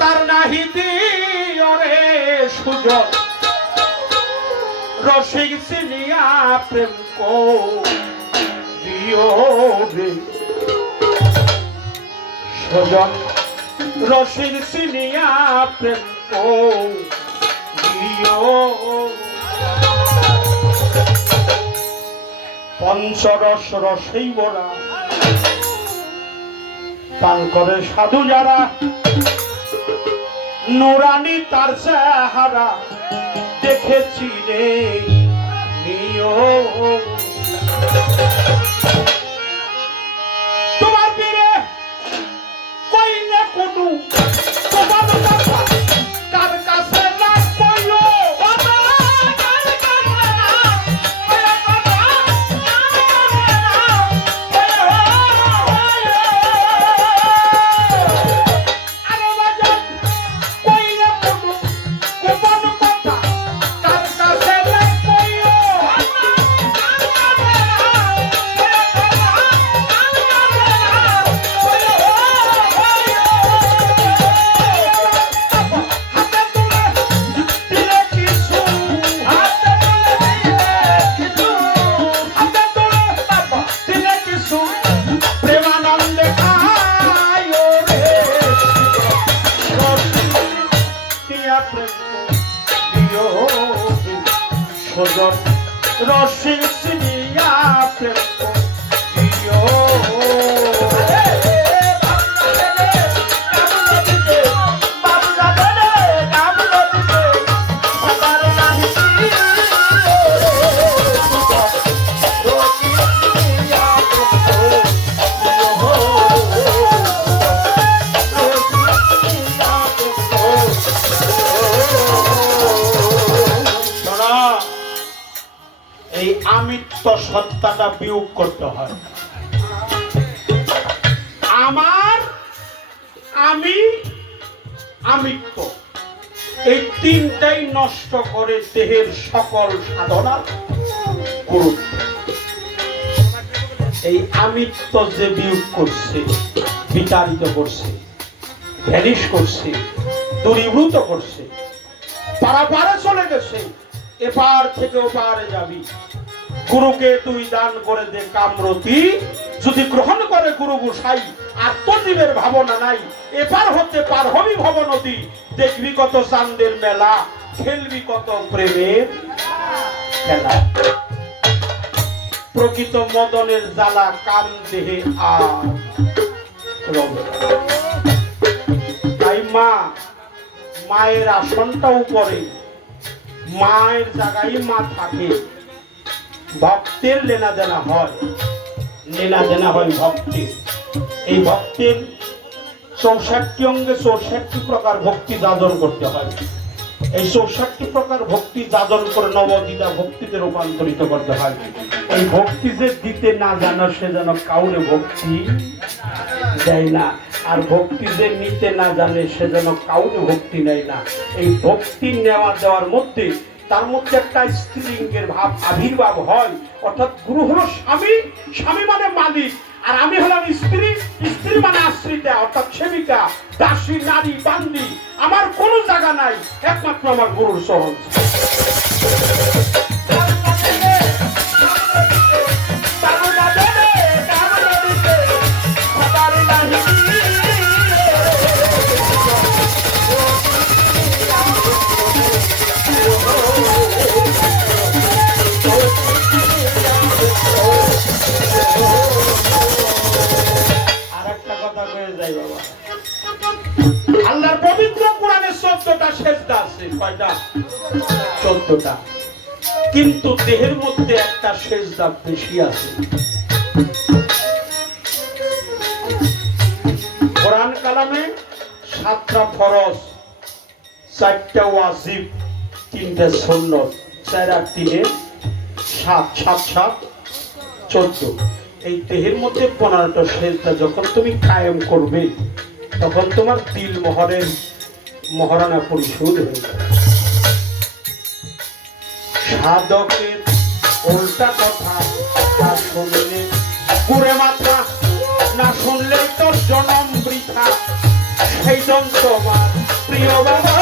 তার নাহি দিও রে সুজন রসিক সিনিয়া প্রেম করিও রে সুজন রসিক সিনিয়া প্রেম করিও পঞ্চরস রসেই বলা পান করে সাধু যারা নুরানি তার চেহারা দেখেছি রে নিও তোমার বীরে কইলে কোনো তোমার কথা কার কাছে না কইও রসিক সিনিয়া প্রেম করিও এই আমিত্ব সত্তাটা বিয়োগ করতে হয় আমার আমি আমিত্ব এই তিনটাই নষ্ট করে দেহের সকল সাধনা গুরুত্ব এই আমিত্ব যে বিয়োগ করছে বিতাড়িত করছে ভ্যানিশ করছে দূরীভূত করছে পারাপারে চলে গেছে এপার থেকে ওপারে যাবি গুরুকে তুই দান করে দে কামরতি যদি গ্রহণ করে গুরু গোসাই আত্মজীবের ভাবনা নাই এপার হতে পার হবি ভব নদী দেখবি কত চান্দের মেলা খেলবি কত প্রেমের খেলা প্রকৃত মদনের জ্বালা কাম দেহে আর তাই মা মায়ের আসনটা উপরে মায়ের জায়গায় মা থাকে ভক্তের লেনা দেনা হয় ভক্তির এই ভক্তির 64 অঙ্গে 64 প্রকার ভক্তি যাজন করতে হয় এই 64 প্রকার ভক্তি যাজন করে নবদিতা ভক্তিতে রূপান্তরিত করতে হয় এই ভক্তি যে দিতে না জানো সে যেন কাউরে ভক্তি দেয় না আর ভক্তি যে নিতে না জানে সে যেন কাউরে ভক্তি নেয় না এই ভক্তি নেওয়া দেওয়ার মধ্যে তার মধ্যে একটা স্ত্রীলিঙ্গের ভাব আবির্ভাব হয় অর্থাৎ গুরু হলো স্বামী স্বামী মানে মালিক আর আমি হলাম স্ত্রী স্ত্রী মানে আশ্রিতা অর্থাৎ সেবিকা দাসী নারী বান্দি আমার কোনো জায়গা নাই একমাত্র আমার গুরুর চরণ আল্লাহর পবিত্র কোরআনে 14টা সেজদা আছে কয়টা 14টা কিন্তু দেহের মধ্যে একটা সেজদা বেশি আছে কোরআন কালামে 7টা ফরজ 4টা ওয়াজিব 3টা সুন্নাত 4 আর 3 7 7 7 14 এই দেহের মধ্যে 15টা সেজদা যখন তুমি কায়েম করবে তখন তোমার দিল মোহরের মহারানা পরিশোধ হয়ে যাবে সাধকের উল্টা কথা না শুনলে পুরে মাথা না শুনলেই তোর জনম বৃথা সেই জন তোমার প্রিয় বাবা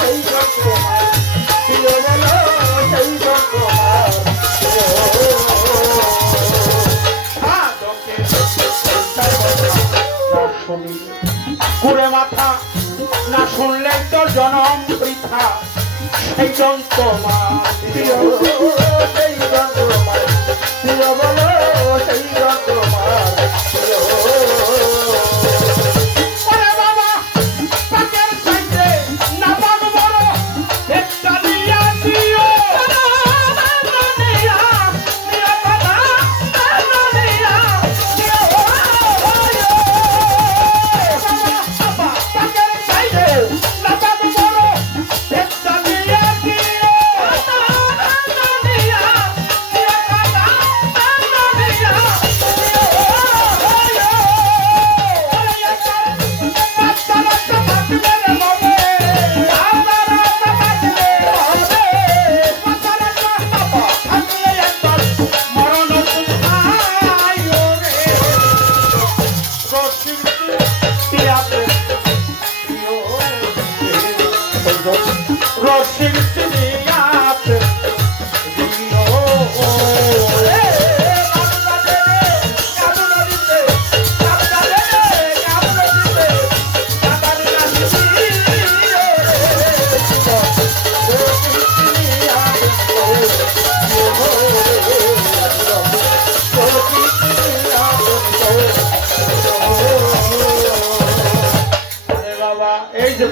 সেই তোমার প্রিয় বলো সেই তোমার ঘুরে মাথা না শুনলে তো জনম বৃথা সেই তোমার প্রিয় সেই তোমার প্রিয় বলো সেই তোমার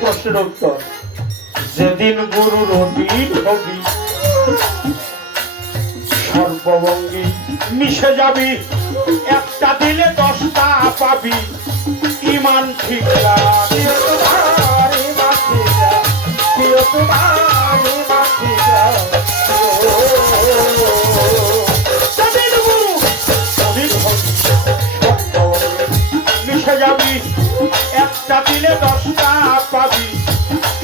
প্রশ্নের উত্তর যেদিন গুরুর অধীন হবি সর্বঙ্গে মিশে যাবি একটা দিলে 10টা পাবি ইমান ঠিক মিশে যাবি একটা দিলে 10টা পাবি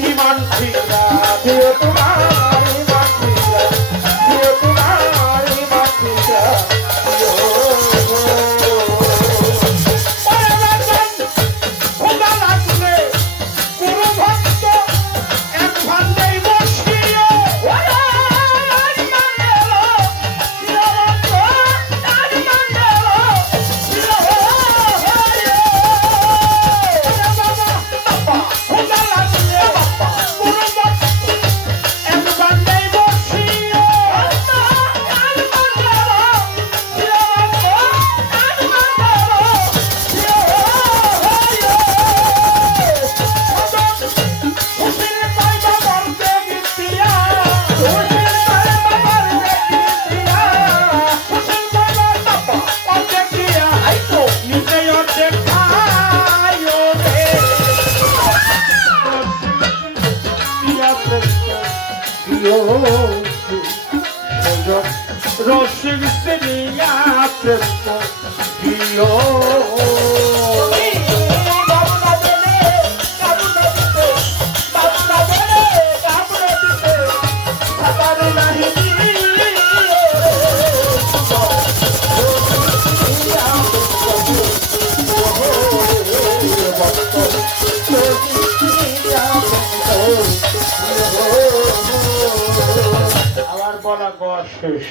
ইমান ঠিক তোমার ইমান ঠিক তোমার ইমান ঠিক Roshing City, আমার বলা শেষ